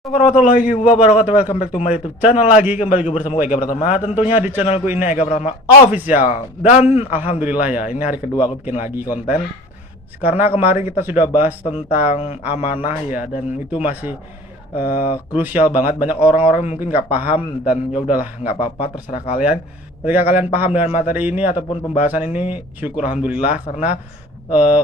Warahmatullahi wabarakatuh. Welcome back to my YouTube channel lagi. Kembali bersama gue Ega Pratama. Tentunya di channelku ini Ega Pratama Official. Dan alhamdulillah ya, ini hari kedua aku bikin lagi konten. Karena kemarin kita sudah bahas tentang amanah ya, dan itu masih krusial banget. Banyak orang-orang mungkin nggak paham, dan ya udahlah, nggak apa-apa, terserah kalian. Ketika kalian paham dengan materi ini ataupun pembahasan ini, syukur alhamdulillah, karena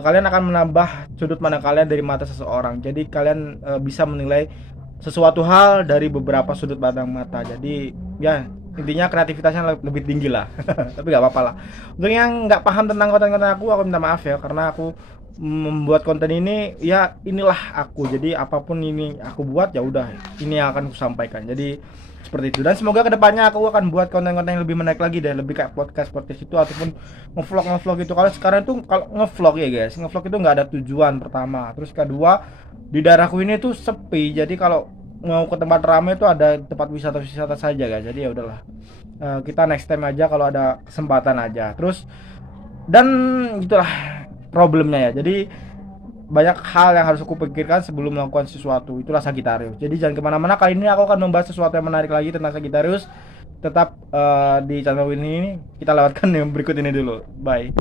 kalian akan menambah sudut pandang kalian dari mata seseorang. Jadi kalian bisa menilai sesuatu hal dari beberapa sudut pandang mata. Jadi ya, intinya kreativitasnya lebih tinggi lah. Tapi nggak apa-apa lah. Untuk yang nggak paham tentang konten-konten aku minta maaf ya, karena aku membuat konten ini ya inilah aku. Jadi apapun ini aku buat, ya udah, ini yang akan aku sampaikan. Jadi seperti itu. Dan semoga kedepannya aku akan buat konten-konten yang lebih menarik lagi deh, lebih kayak podcast itu ataupun ngevlog itu. Kalau sekarang tuh, kalau ngevlog ya guys, ngevlog itu nggak ada tujuan pertama. Terus kedua, di daerahku ini tuh sepi, jadi kalau mau ke tempat ramai itu ada tempat wisata saja guys. Jadi ya udahlah, kita next time aja kalau ada kesempatan aja. Terus dan itulah problemnya ya. Jadi banyak hal yang harus aku pikirkan sebelum melakukan sesuatu. Itulah Sagittarius. Jadi jangan kemana-mana. Kali ini aku akan membahas sesuatu yang menarik lagi tentang Sagittarius. Tetap di channel ini. Kita lewatkan yang berikut ini dulu. Bye.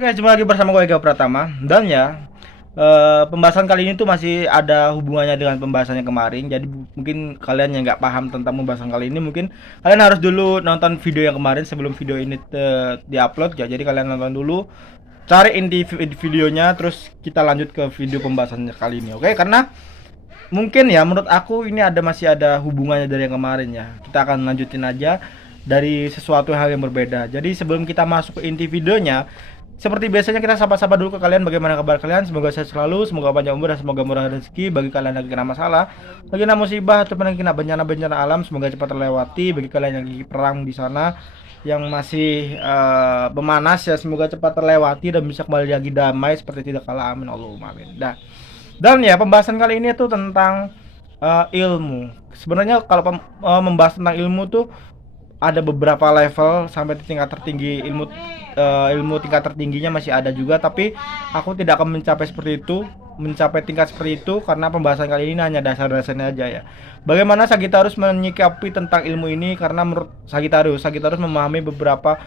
Oke, jumpa lagi bersama gue Ega Pratama. Dan ya, pembahasan kali ini tuh masih ada hubungannya dengan pembahasan yang kemarin. Jadi mungkin kalian yang nggak paham tentang pembahasan kali ini, mungkin kalian harus dulu nonton video yang kemarin sebelum video ini diupload ya. Jadi kalian nonton dulu, cari inti videonya, terus kita lanjut ke video pembahasannya kali ini. Oke, karena mungkin ya menurut aku ini masih ada hubungannya dari yang kemarin ya. Kita akan lanjutin aja dari sesuatu hal yang berbeda. Jadi sebelum kita masuk ke inti videonya, seperti biasanya kita sapa-sapa dulu ke kalian, bagaimana kabar kalian. Semoga sehat selalu, semoga panjang umur, dan semoga murah rezeki bagi kalian yang lagi kena masalah, lagi kena musibah ataupun yang kena bencana-bencana alam. Semoga cepat terlewati. Bagi kalian yang lagi perang di sana, yang masih memanas ya, semoga cepat terlewati dan bisa kembali lagi damai seperti tidak kalah. Amin Allahumma amin. Dan ya, pembahasan kali ini tuh tentang ilmu. Sebenarnya kalau membahas tentang ilmu tuh ada beberapa level sampai di tingkat tertinggi. Ilmu tingkat tertingginya masih ada juga, tapi aku tidak akan mencapai tingkat seperti itu, karena pembahasan kali ini hanya dasar-dasarnya aja ya. Bagaimana Sagittarius menyikapi tentang ilmu ini? Karena menurut Sagittarius memahami beberapa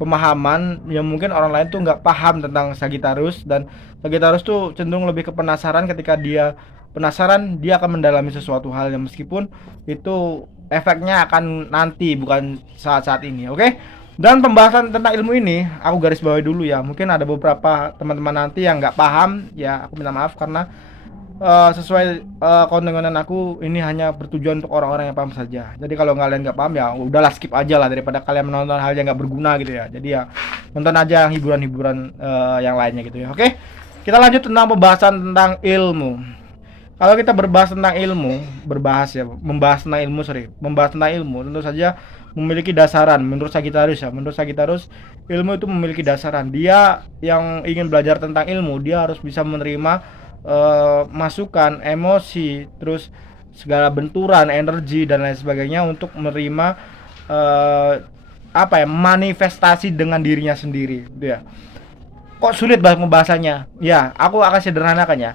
pemahaman yang mungkin orang lain tuh nggak paham tentang Sagittarius. Dan Sagittarius tuh cenderung lebih ke penasaran. Ketika dia penasaran, dia akan mendalami sesuatu hal yang meskipun itu efeknya akan nanti, bukan saat-saat ini. Oke? Dan pembahasan tentang ilmu ini aku garis bawahi dulu ya. Mungkin ada beberapa teman-teman nanti yang nggak paham ya, aku minta maaf, karena sesuai konten-konten aku ini hanya bertujuan untuk orang-orang yang paham saja. Jadi kalau kalian nggak paham ya udahlah, skip aja lah, daripada kalian menonton hal yang nggak berguna gitu ya. Jadi ya nonton aja yang hiburan-hiburan yang lainnya gitu ya. Oke, kita lanjut tentang pembahasan tentang ilmu. Kalau kita membahas tentang ilmu, tentu saja memiliki dasaran. Menurut Sagittarius ilmu itu memiliki dasaran. Dia yang ingin belajar tentang ilmu, dia harus bisa menerima masukan, emosi, terus segala benturan, energi dan lain sebagainya untuk menerima manifestasi dengan dirinya sendiri, gitu ya. Kok sulit banget pembahasannya? Ya, aku akan sederhanakan ya.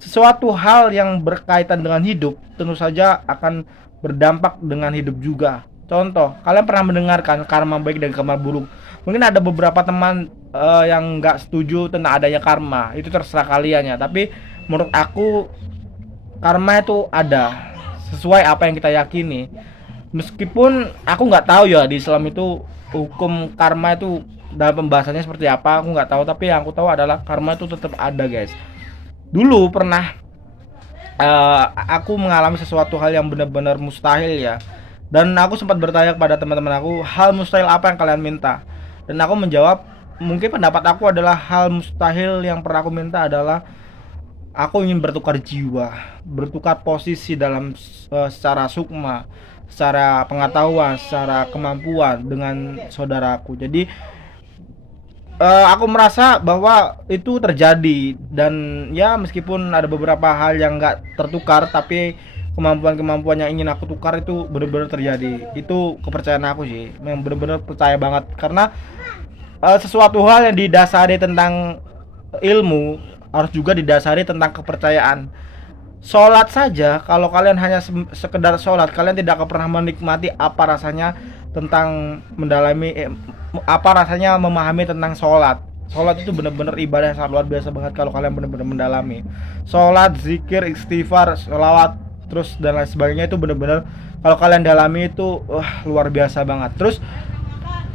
Sesuatu hal yang berkaitan dengan hidup tentu saja akan berdampak dengan hidup juga. Contoh, kalian pernah mendengarkan karma baik dan karma buruk. Mungkin ada beberapa teman yang nggak setuju tentang adanya karma. Itu terserah kalian ya. Tapi menurut aku, karma itu ada sesuai apa yang kita yakini. Meskipun aku nggak tahu ya di Islam itu hukum karma itu dalam pembahasannya seperti apa, aku nggak tahu. Tapi yang aku tahu adalah karma itu tetap ada guys. Dulu pernah aku mengalami sesuatu hal yang benar-benar mustahil ya. Dan aku sempat bertanya kepada teman-teman aku, hal mustahil apa yang kalian minta? Dan aku menjawab, mungkin pendapat aku adalah hal mustahil yang pernah aku minta adalah aku ingin bertukar jiwa, bertukar posisi dalam secara sukma, secara pengetahuan, secara kemampuan dengan saudaraku. Jadi aku merasa bahwa itu terjadi, dan ya meskipun ada beberapa hal yang nggak tertukar, tapi kemampuan-kemampuan yang ingin aku tukar itu benar-benar terjadi. Itu kepercayaan aku sih, yang benar-benar percaya banget, karena sesuatu hal yang didasari tentang ilmu harus juga didasari tentang kepercayaan. Sholat saja, kalau kalian hanya sekedar sholat, kalian tidak akan pernah menikmati apa rasanya tentang mendalami apa rasanya memahami tentang sholat. Sholat itu benar-benar ibadah yang sangat luar biasa banget kalau kalian benar-benar mendalami. Sholat, zikir, istighfar, sholawat, terus dan lain sebagainya itu benar-benar kalau kalian dalami itu luar biasa banget. Terus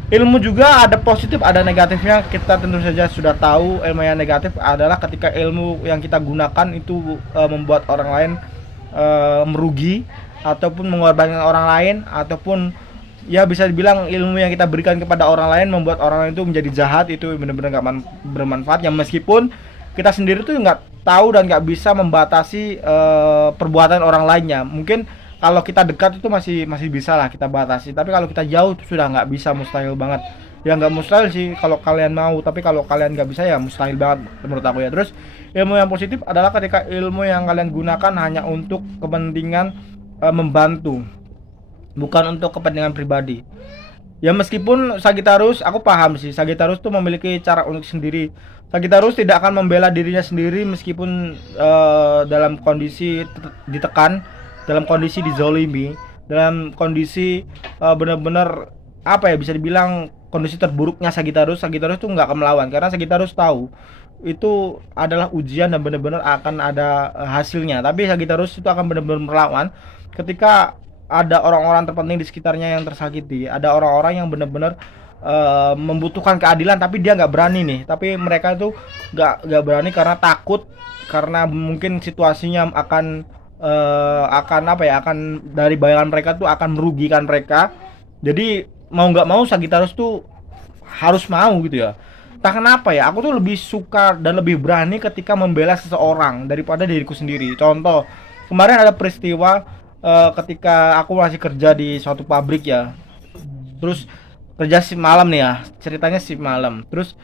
ilmu juga ada positif ada negatifnya, kita tentu saja sudah tahu. Ilmu yang negatif adalah ketika ilmu yang kita gunakan itu membuat orang lain merugi ataupun mengorbankan orang lain, ataupun ya bisa dibilang ilmu yang kita berikan kepada orang lain membuat orang lain itu menjadi jahat. Itu benar-benar nggak bermanfaat, yang meskipun kita sendiri tuh nggak tahu dan nggak bisa membatasi perbuatan orang lainnya. Mungkin kalau kita dekat itu masih bisa lah kita batasi, tapi kalau kita jauh itu sudah nggak bisa, mustahil banget. Ya nggak mustahil sih kalau kalian mau, tapi kalau kalian nggak bisa ya mustahil banget menurut aku ya. Terus ilmu yang positif adalah ketika ilmu yang kalian gunakan hanya untuk kepentingan membantu, bukan untuk kepentingan pribadi. Ya meskipun Sagittarius, aku paham sih, Sagittarius tuh memiliki cara unik sendiri. Sagittarius tidak akan membela dirinya sendiri meskipun dalam kondisi ditekan, dalam kondisi dizolimi, dalam kondisi benar-benar apa ya, bisa dibilang kondisi terburuknya Sagittarius tuh nggak akan melawan, karena Sagittarius tahu itu adalah ujian dan benar-benar akan ada hasilnya. Tapi Sagittarius itu akan benar-benar melawan ketika ada orang-orang terpenting di sekitarnya yang tersakiti, ada orang-orang yang benar-benar membutuhkan keadilan tapi dia nggak berani nih. Tapi mereka itu nggak berani karena takut, karena mungkin situasinya akan apa ya, akan dari bayangan mereka tuh akan merugikan mereka. Jadi mau nggak mau Sagittarius tuh harus mau gitu ya. Entah kenapa ya, aku tuh lebih suka dan lebih berani ketika membela seseorang daripada diriku sendiri. Contoh, kemarin ada peristiwa ketika aku masih kerja di suatu pabrik ya. Terus kerja shift malam nih ya, ceritanya shift malam. Terus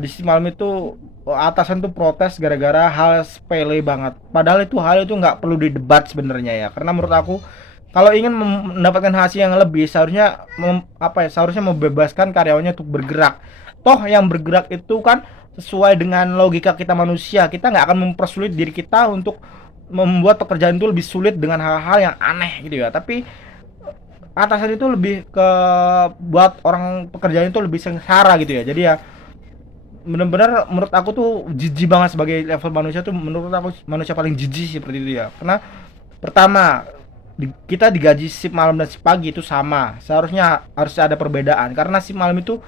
di shift malam itu atasan tuh protes gara-gara hal sepele banget. Padahal itu hal itu nggak perlu didebat sebenarnya ya. Karena menurut aku kalau ingin mendapatkan hasil yang lebih, seharusnya seharusnya membebaskan karyawannya untuk bergerak. Toh yang bergerak itu kan sesuai dengan logika kita manusia. Kita nggak akan mempersulit diri kita untuk membuat pekerjaan itu lebih sulit dengan hal-hal yang aneh gitu ya. Tapi atasan itu lebih ke buat orang pekerjaan itu lebih sengsara gitu ya. Jadi ya benar-benar menurut aku tuh jijik banget. Sebagai level manusia tuh menurut aku manusia paling jijik seperti itu ya. Karena pertama, kita digaji shift malam dan shift pagi itu sama, seharusnya harus ada perbedaan. Karena shift malam itu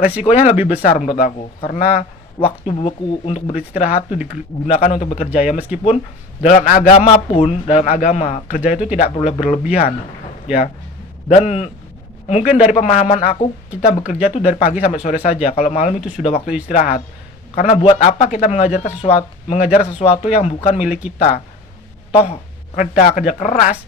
resikonya lebih besar menurut aku, karena waktu buku untuk beristirahat tuh digunakan untuk bekerja ya. Meskipun dalam agama kerja itu tidak boleh berlebihan ya. Dan mungkin dari pemahaman aku, kita bekerja tuh dari pagi sampai sore saja. Kalau malam itu sudah waktu istirahat. Karena buat apa kita mengejar sesuatu yang bukan milik kita? Toh kita kerja keras,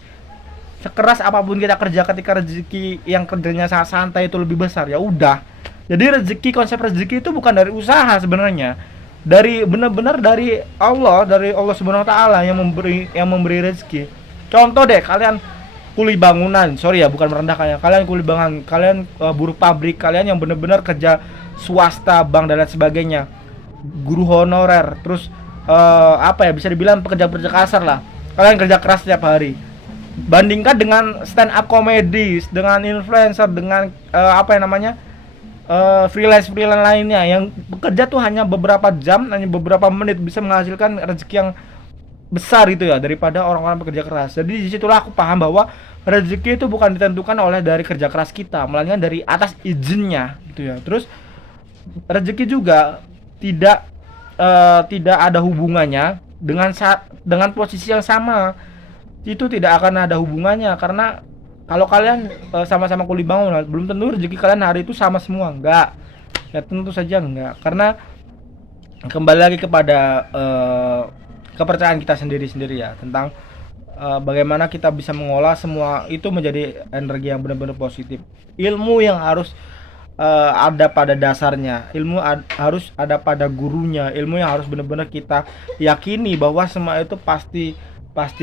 sekeras apapun kita kerja, ketika rezeki yang kerjanya sangat santai itu lebih besar, ya udah. Jadi konsep rezeki itu bukan dari usaha sebenarnya. Dari benar-benar dari Allah Subhanahu wa taala yang memberi rezeki. Contoh deh, kalian kuli bangunan, sorry ya bukan merendahkan ya, kalian kuli bangunan, kalian buruh pabrik, kalian yang benar-benar kerja swasta, bank dan lain sebagainya, guru honorer, terus bisa dibilang pekerja-pekerja kasar lah, kalian kerja keras setiap hari. Bandingkan dengan stand up comedy, dengan influencer, dengan freelance lainnya yang bekerja tuh hanya beberapa jam, hanya beberapa menit bisa menghasilkan rezeki yang besar itu ya, daripada orang-orang bekerja keras. Jadi disitulah aku paham bahwa rezeki itu bukan ditentukan oleh dari kerja keras kita, melainkan dari atas izinnya gitu ya. Terus rezeki juga tidak ada hubungannya dengan posisi yang sama. Itu tidak akan ada hubungannya, karena kalau kalian sama-sama kuli bangunan, belum tentu rezeki kalian hari itu sama semua, enggak. Ya tentu saja enggak, karena kembali lagi kepada kepercayaan kita sendiri ya tentang bagaimana kita bisa mengolah semua itu menjadi energi yang benar-benar positif. Ilmu yang harus ada pada dasarnya, harus ada pada gurunya, ilmu yang harus benar-benar kita yakini bahwa semua itu pasti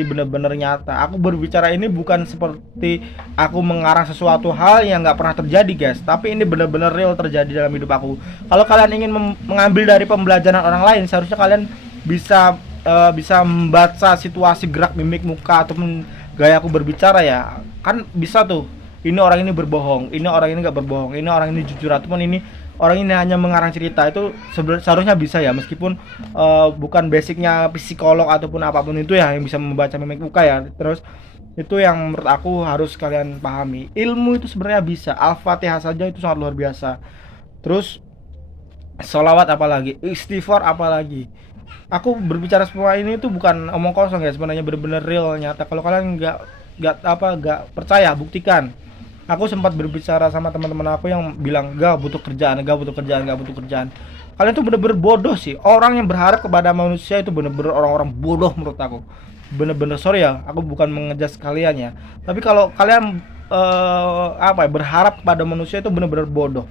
benar-benar nyata. Aku berbicara ini bukan seperti aku mengarang sesuatu hal yang nggak pernah terjadi guys, tapi ini benar-benar real terjadi dalam hidup aku. Kalau kalian ingin mengambil dari pembelajaran orang lain, seharusnya kalian bisa membaca situasi, gerak mimik muka ataupun gaya aku berbicara ya. Kan bisa tuh, ini orang ini berbohong, ini orang ini nggak berbohong, ini orang ini jujur, ataupun ini orang ini hanya mengarang cerita. Itu seharusnya bisa ya, meskipun bukan basicnya psikolog ataupun apapun itu ya yang bisa membaca mimik muka ya. Terus itu yang menurut aku harus kalian pahami, ilmu itu sebenarnya bisa. Al-Fatihah saja itu sangat luar biasa. Terus sholawat apalagi, istighfar apalagi. Aku berbicara semua ini tuh bukan omong kosong ya, sebenarnya benar-benar real nyata. Kalau kalian nggak percaya, buktikan. Aku sempat berbicara sama teman-teman aku yang bilang gak butuh kerjaan. Kalian tuh bener-bener bodoh sih. Orang yang berharap kepada manusia itu bener-bener orang-orang bodoh menurut aku. Bener-bener sorry ya, aku bukan mengejas kalian ya. Tapi kalau kalian berharap kepada manusia itu bener-bener bodoh.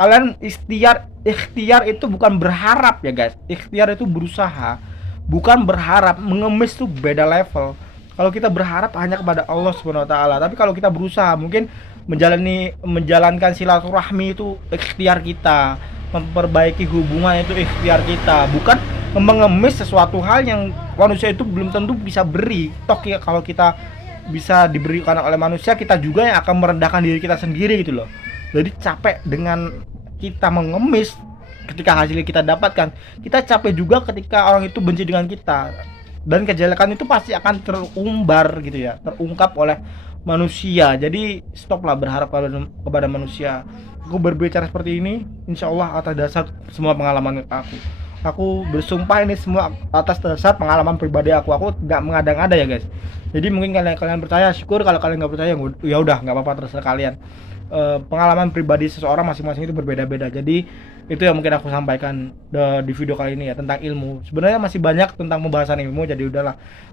Kalian ikhtiar itu bukan berharap ya guys. Ikhtiar itu berusaha, bukan berharap. Mengemis tuh beda level. Kalau kita berharap hanya kepada Allah Subhanahu wa taala, tapi kalau kita berusaha, mungkin menjalankan silaturahmi itu ikhtiar kita, memperbaiki hubungan itu ikhtiar kita, bukan mengemis sesuatu hal yang manusia itu belum tentu bisa beri. Toh ya, kalau kita bisa diberikan oleh manusia, kita juga yang akan merendahkan diri kita sendiri gitu loh. Jadi capek dengan kita mengemis ketika hasil kita dapatkan, kita capek juga ketika orang itu benci dengan kita, dan kejelekan itu pasti akan terumbar gitu ya, terungkap oleh manusia. Jadi stoplah berharap kepada manusia. Aku berbicara seperti ini insya Allah atas dasar semua pengalaman aku bersumpah ini semua atas dasar pengalaman pribadi aku nggak mengada-ngada ya guys. Jadi mungkin kalian percaya syukur, kalau kalian nggak percaya ya udah nggak apa-apa, terserah kalian. Pengalaman pribadi seseorang masing-masing itu berbeda-beda. Jadi itu yang mungkin aku sampaikan di video kali ini ya, tentang ilmu. Sebenarnya masih banyak tentang pembahasan ilmu, jadi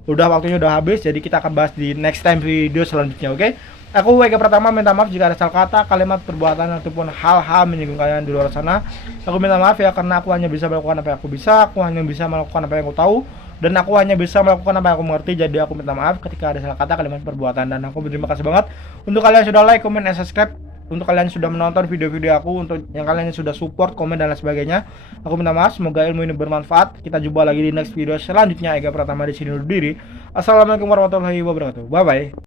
udah waktunya udah habis. Jadi kita akan bahas di next time video selanjutnya, oke? Aku Ega Pratama minta maaf jika ada salah kata, kalimat, perbuatan ataupun hal-hal menyinggung kalian di luar sana. Aku minta maaf ya, karena aku hanya bisa melakukan apa yang aku bisa, aku hanya bisa melakukan apa yang aku tahu, dan aku hanya bisa melakukan apa yang aku mengerti. Jadi aku minta maaf ketika ada salah kata, kalimat, perbuatan. Dan aku berterima kasih banget untuk kalian sudah like, comment, dan subscribe, untuk kalian sudah menonton video-video aku, untuk yang kalian sudah support, komen, dan lain sebagainya. Aku minta maaf, semoga ilmu ini bermanfaat. Kita jumpa lagi di next video selanjutnya. Ega Pratama di sini undur diri. Assalamualaikum warahmatullahi wabarakatuh. Bye bye.